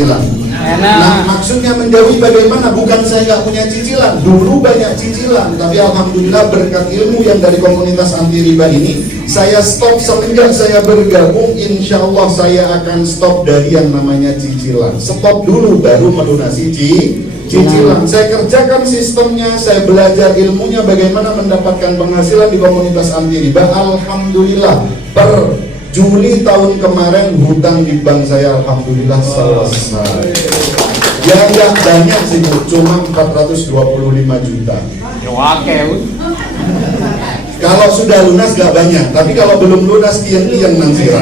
cicilan. Nah, maksudnya menjauhi bagaimana? Bukan saya nggak punya cicilan, dulu banyak cicilan, tapi alhamdulillah berkat ilmu yang dari komunitas anti riba ini, saya stop. Semenjak saya bergabung, insya Allah saya akan stop dari yang namanya cicilan. Stop dulu, baru melunasi cicilan. Saya kerjakan sistemnya, saya belajar ilmunya bagaimana mendapatkan penghasilan di komunitas anti riba. Alhamdulillah per Juli tahun kemarin hutang di bank saya alhamdulillah selesai. Ya nggak banyak sih Bu, cuma 425 juta. Kalau sudah lunas nggak banyak, tapi kalau belum lunas kian-kian nanti ya.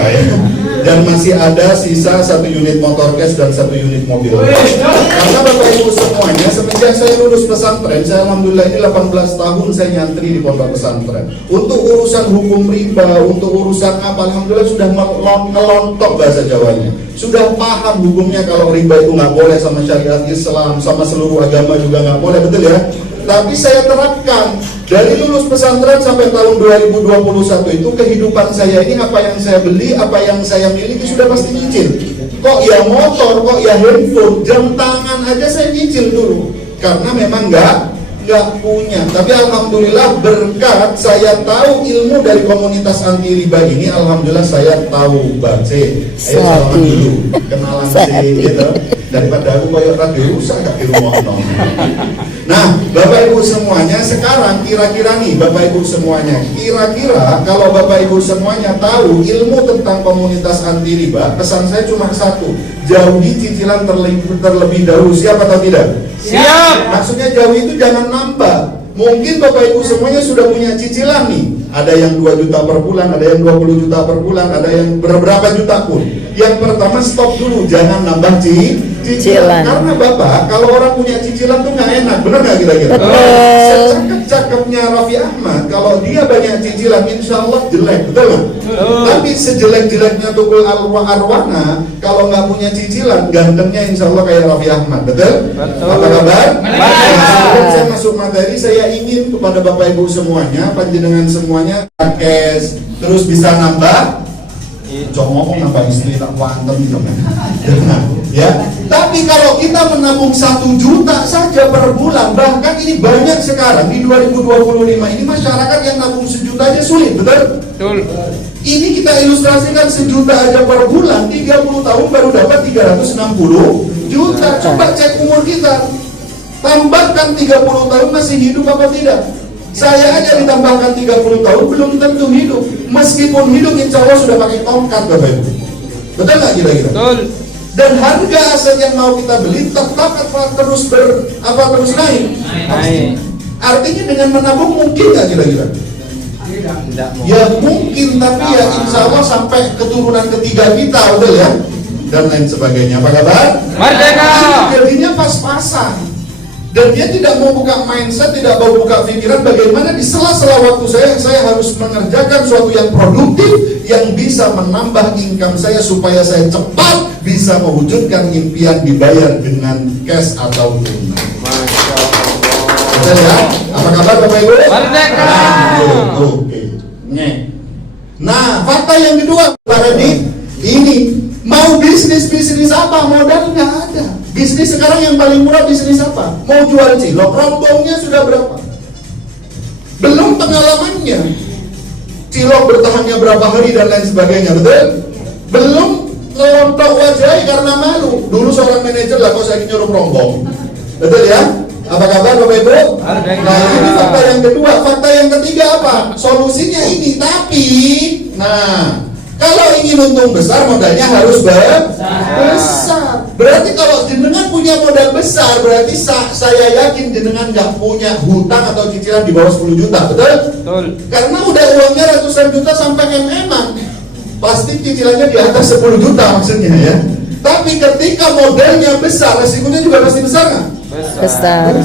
Dan masih ada sisa 1 unit motor cash dan 1 unit mobil. Karena Bapak Ibu semuanya, semenjak saya lulus pesantren, saya alhamdulillah ini 18 tahun saya nyantri di pondok pesantren. Untuk urusan hukum riba, untuk urusan apa, alhamdulillah sudah ngelontok bahasa Jawanya. Sudah paham hukumnya, kalau riba itu nggak boleh sama syariat Islam, sama seluruh agama juga nggak boleh, betul ya? Tapi saya terapkan dari lulus pesantren sampai tahun 2021 itu kehidupan saya ini, apa yang saya beli, apa yang saya miliki sudah pasti nyicil. Kok ya motor, kok ya handphone, jam tangan aja saya nyicil dulu. Karena memang nggak punya. Tapi alhamdulillah berkat saya tahu ilmu dari komunitas anti riba ini, alhamdulillah saya tahu baca. Ayo salaman dulu, kenalan sih gitu. Daripada aku koyok radio rusak gak di rumah. Nah, Bapak Ibu semuanya, sekarang kira-kira nih Bapak Ibu semuanya, kira-kira kalau Bapak Ibu semuanya tahu ilmu tentang komunitas anti riba, pesan saya cuma satu, jauhi cicilan terlebih dahulu. Siap atau tidak? Siap. Maksudnya jauhi itu jangan nambah. Mungkin Bapak Ibu semuanya sudah punya cicilan nih. Ada yang 2 juta per bulan, ada yang 20 juta per bulan, ada yang berapa juta pun. Yang pertama stop dulu, jangan nambah cicilan. Karena Bapak, kalau orang punya cicilan tuh nggak enak, benar nggak kira-kira? Secakep-cakepnya Raffi Ahmad, kalau dia banyak cicilan, insya Allah jelek, betul nggak? Tapi sejelek-jeleknya Tukul Arwana, kalau nggak punya cicilan, gantengnya insya Allah kayak Raffi Ahmad, betul? Apa kabar? Sebelum saya masuk materi, saya ingin kepada Bapak Ibu semuanya, panjenengan semuanya, cash, terus bisa nambah. Jangan ngomong nambah istri tak kuantem ya. Tapi kalau kita menabung 1 juta saja per bulan, bahkan ini banyak sekarang di 2025 ini masyarakat yang nabung 1 juta aja sulit, betul? Betul. Ini kita ilustrasikan 1 juta aja per bulan, 30 tahun baru dapat 360 juta. Coba cek umur kita, tambahkan 30 tahun masih hidup apa tidak? Saya aja ditambahkan 30 tahun belum tentu hidup. Meskipun hidup insya Allah sudah pakai tongkat Bapak Ibu. Betul nggak kira-kira? Betul. Dan harga aset yang mau kita beli tetap terus naik. Artinya dengan menabung mungkin nggak kira-kira? Ya mungkin, tapi ya insya Allah sampai keturunan ketiga kita, betul ya? Dan lain sebagainya. Apa kabar? Merdeka. Jadinya pas-pasan. Dan dia tidak mau buka mindset, tidak mau buka pikiran bagaimana di sela-sela waktu saya harus mengerjakan sesuatu yang produktif yang bisa menambah income saya supaya saya cepat bisa mewujudkan impian dibayar dengan cash atau tunai. Masya Allah. Betul ya? Apa kabar Bapak Ibu? Merdeka. Oke. Nah, fakta yang kedua, Pak Redi, ini mau bisnis apa? Modal nggak ada. Bisnis sekarang yang paling murah bisnis apa? Mau jual cilok, rombongnya sudah berapa? Belum pengalamannya, cilok bertahannya berapa hari dan lain sebagainya, betul? Belum ngelontok wajahnya karena malu. Dulu seorang manajer lah, kok saya nyuruh rombong, betul ya? Apa kabar Bapak Ibu? Nah ini fakta yang kedua. Fakta yang ketiga apa? Solusinya ini, tapi kalau ingin untung besar modalnya harus besar. Berarti kalau jenengan punya modal besar, berarti saya yakin jenengan nggak punya hutang atau cicilan di bawah 10 juta, betul? Betul. Karena udah uangnya ratusan juta sampai MM-an, pasti cicilannya di atas 10 juta maksudnya ya. Tapi ketika modalnya besar, resikonya juga pasti besar nggak? Besar.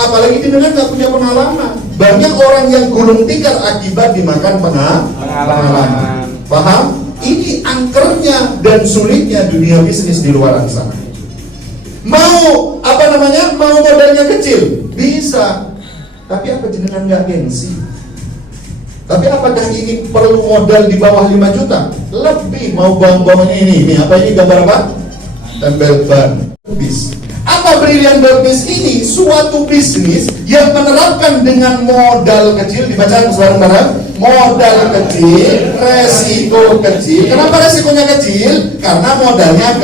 Apalagi jenengan nggak punya pengalaman. Banyak orang yang gulung tikar akibat dimakan pengalaman. Paham? Ini angkernya dan sulitnya dunia bisnis di luar sana. Mau mau modalnya kecil bisa, tapi apa jenengan nggak gengsi? Tapi apakah ini perlu modal di bawah 5 juta? Lebih mau bawang-bawangnya ini apa ini gambar apa? tempel ban. Apa Brilliant.biz ini? Suatu bisnis yang menerapkan dengan modal kecil, dibaca bareng-bareng, modal kecil, resiko kecil. Kenapa resikonya kecil? Karena modalnya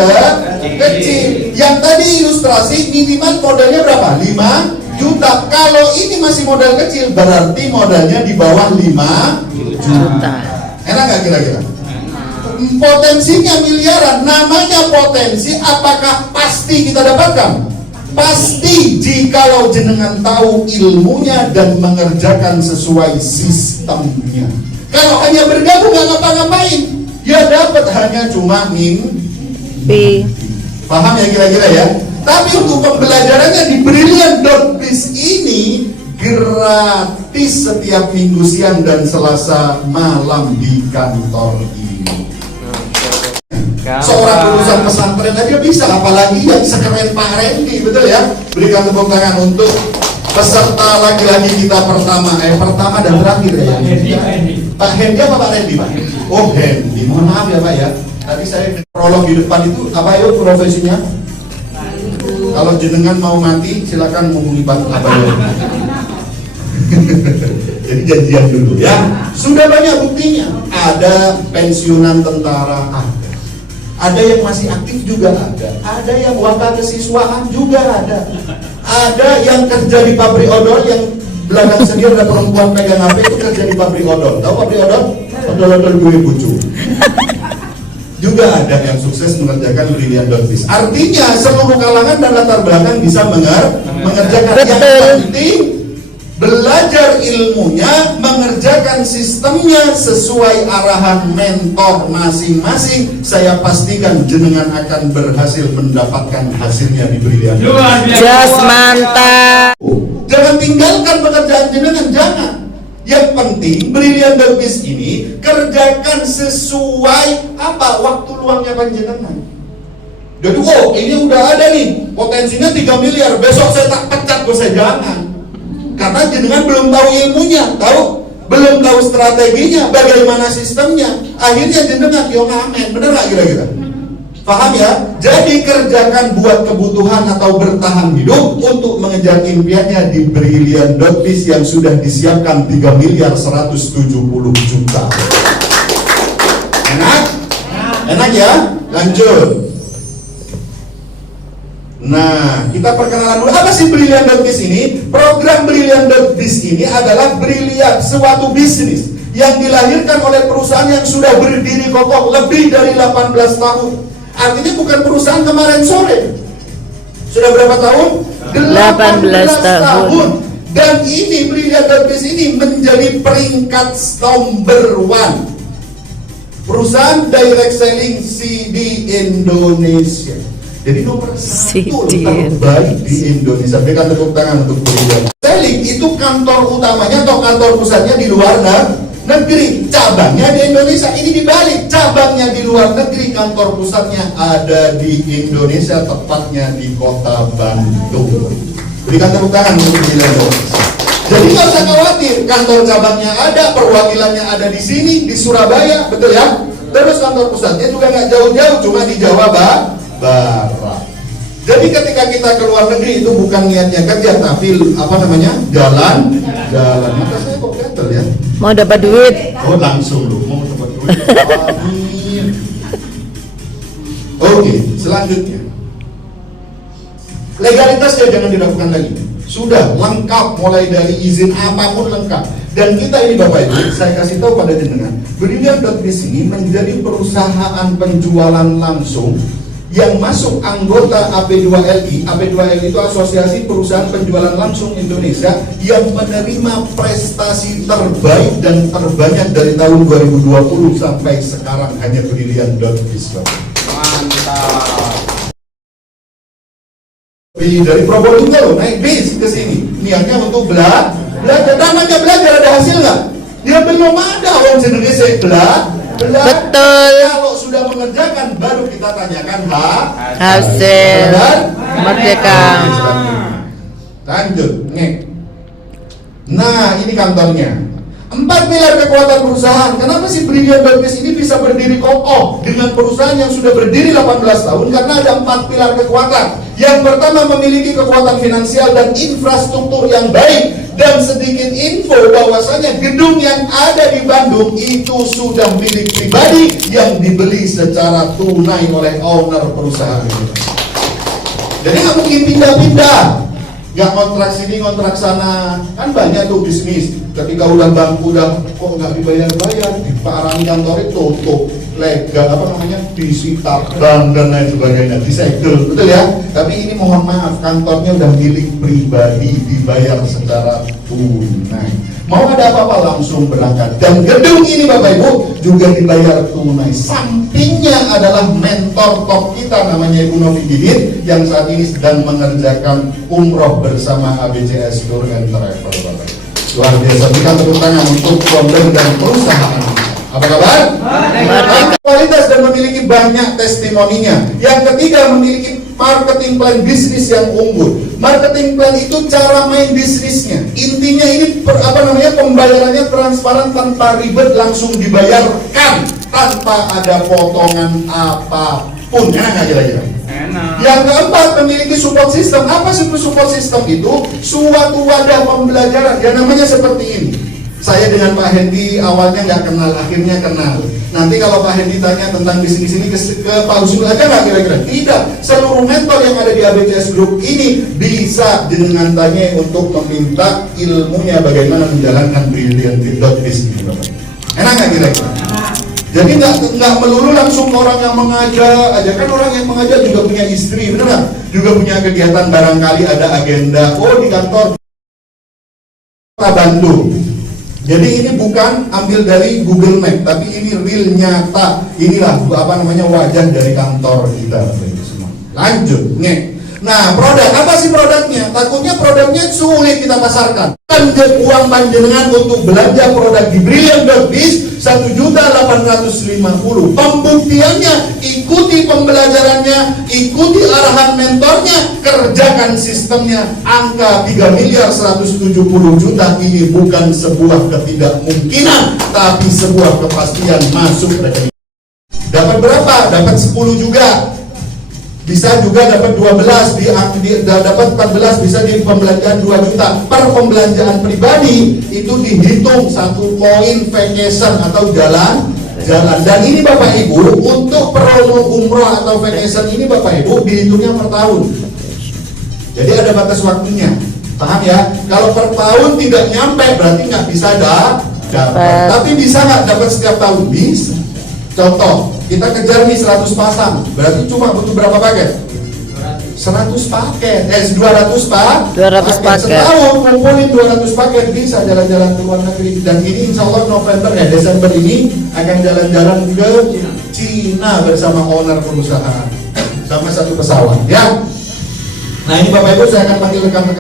kecil. Yang tadi ilustrasi minimal modalnya berapa? 5 juta. Kalau ini masih modal kecil, berarti modalnya di bawah 5 juta. Enak nggak kira-kira? Potensinya miliaran. Namanya potensi, apakah pasti kita dapatkan? Pasti jikalau jenengan tahu ilmunya dan mengerjakan sesuai sistemnya. Kalau hanya bergabung nggak ngapa-ngapain, ya dapat hanya cuma mimpi. Paham ya kira-kira ya? Tapi untuk pembelajarannya di Brilliant.biz ini gratis setiap minggu siang dan Selasa malam di kantor ini. Seorang lulusan pesantren aja bisa, apalagi yang sekeren Pak Randy, betul ya? Berikan tepuk tangan untuk peserta laki-laki kita pertama dan terakhir ya. Pak Hendy apa Pak Randy Pak? Oh Hendy, mohon maaf ya Pak ya. Tadi saya prolog di depan itu apa yuk profesinya? Kalau jenengan mau mati silakan menghubungi Pak apa yuk. Jadi janjian dulu ya. Sudah banyak buktinya. Ada pensiunan tentara, ada yang masih aktif juga ada yang waka kesiswaan juga ada yang kerja di pabrik odol, yang belakang sendiri ada perempuan pegang HP itu kerja di pabrik odol. Tahu pabrik odol? Odol-odol gue bucu. Juga ada yang sukses mengerjakan Brilliant.biz. Artinya seluruh kalangan dan latar belakang bisa mengerjakan. Yang penting belajar ilmunya, mengerjakan sistemnya sesuai arahan mentor masing-masing. Saya pastikan jenengan akan berhasil mendapatkan hasilnya di Brilliant. Just mantap. Jangan tinggalkan pekerjaan jenengan, jangan. Yang penting Brilliant.biz ini kerjakan sesuai apa waktu luangnya panjenengan. Jadi ini udah ada nih potensinya 3 miliar, besok saya tak pecat saya jangan. Karena jenengan belum tahu ilmunya, belum tahu strateginya, bagaimana sistemnya. Akhirnya jenengan amen, bener nggak kira-kira? Paham ya? Jadi kerjakan buat kebutuhan atau bertahan hidup untuk mengejar impiannya di Brilliant.biz yang sudah disiapkan 3 miliar 170 juta. Enak? Enak ya? Lanjut. Nah, kita perkenalan dulu. Apa sih Brilliant.biz ini? Program Brilliant.biz ini adalah Brilliant, suatu bisnis yang dilahirkan oleh perusahaan yang sudah berdiri kokoh lebih dari 18 tahun. Artinya bukan perusahaan kemarin sore. Sudah berapa tahun? 18 tahun. Dan ini Brilliant.biz ini menjadi peringkat number 1 perusahaan direct selling CD Indonesia. Jadi nomor 1 terbaik di Indonesia. Berikan tepuk tangan untuk Brilliant. Selling itu kantor utamanya atau kantor pusatnya di luar negeri, cabangnya di Indonesia. Ini dibalik, cabangnya di luar negeri, kantor pusatnya ada di Indonesia, tepatnya di kota Bandung. Berikan tepuk tangan untuk Brilliant. Jadi nggak usah khawatir, kantor cabangnya ada, perwakilannya ada di sini, di Surabaya, betul ya? Terus kantor pusatnya juga nggak jauh-jauh, cuma di Jawa Barat. Jadi ketika kita ke luar negeri itu bukan niatnya kerja, tapi jalan. Maka saya kok gatel ya? Mau dapat duit? Oh langsung lu mau dapat duit. Amin. Oke, selanjutnya legalitasnya jangan diragukan lagi. Sudah lengkap, mulai dari izin apapun lengkap. Dan kita ini Bapak Ibu, saya kasih tahu pada jenengan, Brilliant.biz ini menjadi perusahaan penjualan langsung yang masuk anggota AP2LI. AP2LI itu Asosiasi Perusahaan Penjualan Langsung Indonesia yang menerima prestasi terbaik dan terbanyak dari tahun 2020 sampai sekarang hanya Brilliant.biz. Mantap. Dari Probolinggo naik bis ke sini, niatnya untuk belajar. Namanya belajar ada hasil nggak? Ya belum ada. Orang jenenge saya belajar. Betul. Kalau sudah mengerjakan baru kita tanyakan Hasil merdeka. Lanjut, ngek. Nah, ini kantornya. 4 pilar kekuatan perusahaan. Kenapa sih Brilliant.biz ini bisa berdiri kokoh dengan perusahaan yang sudah berdiri 18 tahun? Karena ada 4 pilar kekuatan. Yang pertama, memiliki kekuatan finansial dan infrastruktur yang baik. Dan sedikit info bahwasanya gedung yang ada di Bandung itu sudah milik pribadi yang dibeli secara tunai oleh owner perusahaan itu. Jadi nggak mungkin pindah-pindah, nggak kontrak sini kontrak sana. Kan banyak tuh bisnis ketika udah bangku udah kok nggak dibayar-bayar, diparang kantornya tutup, legal apa namanya, disita bank dan lain sebagainya, disegel, betul ya. Tapi ini mohon maaf, kantornya udah milik pribadi, dibayar secara tunai. Mau ada apa-apa langsung berangkat. Dan gedung ini Bapak Ibu juga dibayar tunai. Sampingnya adalah mentor top kita namanya Ibu Novi Didin yang saat ini sedang mengerjakan umroh bersama ABCS Tour and Travel Bapak Ibu. Luar biasa, kita tepuk tangan untuk founder dan perusahaan. Apa kabar? Kualitas dan memiliki banyak testimoninya. Yang ketiga, memiliki marketing plan bisnis yang unggul. Marketing plan itu cara main bisnisnya. Intinya ini pembayarannya transparan tanpa ribet, langsung dibayarkan tanpa ada potongan apapun. Enak nggak kira-kira? Enak. Yang keempat, memiliki support system. Apa sih support system itu? Suatu wadah pembelajaran. Ya namanya seperti ini. Saya dengan Pak Hendy awalnya nggak kenal, akhirnya kenal. Nanti kalau Pak Hendy tanya tentang bisnis ini ke Pak Usul aja nggak kira-kira? Tidak. Seluruh mentor yang ada di ABCS Group ini bisa dengan tanya untuk meminta ilmunya bagaimana menjalankan Brilliant.biz ini, Bapak. Enak nggak kira-kira? Jadi nggak melulu langsung orang yang mengajak aja, kan orang yang mengajak juga punya istri, bener nggak? Juga punya kegiatan, barangkali ada agenda. Oh, di kantor Bandung. Jadi ini bukan ambil dari Google Map, tapi ini real nyata. Inilah wajah dari kantor kita semua. Lanjut, nih. Nah, produk apa sih produknya? Takutnya produknya sulit kita pasarkan. Uang panjenengan untuk belanja produk di Brilliant.biz 1.850.000. Pembuktiannya, ikuti pembelajarannya, ikuti arahan mentornya, kerjakan sistemnya. Angka 3.170.000.000 ini bukan sebuah ketidakmungkinan, tapi sebuah kepastian masuk rekening. Dapat berapa? Dapat 10 juga. Bisa juga dapat 12, dapat 14, bisa di pembelanjaan 2 juta. Per pembelanjaan pribadi itu dihitung 1 poin vacation atau jalan. Dan ini Bapak Ibu, untuk promo umroh atau vacation ini Bapak Ibu dihitungnya per tahun. Jadi ada batas waktunya. Paham ya? Kalau per tahun tidak nyampe berarti nggak bisa dapat. Tapi bisa nggak dapat setiap tahun? Bisa. Contoh, kita kejar nih 100 pasang, berarti cuma butuh berapa paket? 100 paket, 200 paket. Setahun kumpulin 200 paket, bisa jalan-jalan ke luar negeri. Dan ini insya Allah November Desember ini akan jalan-jalan ke Cina bersama owner perusahaan, sama 1 pesawat ya. Nah ini Bapak Ibu, saya akan panggil rekan-rekan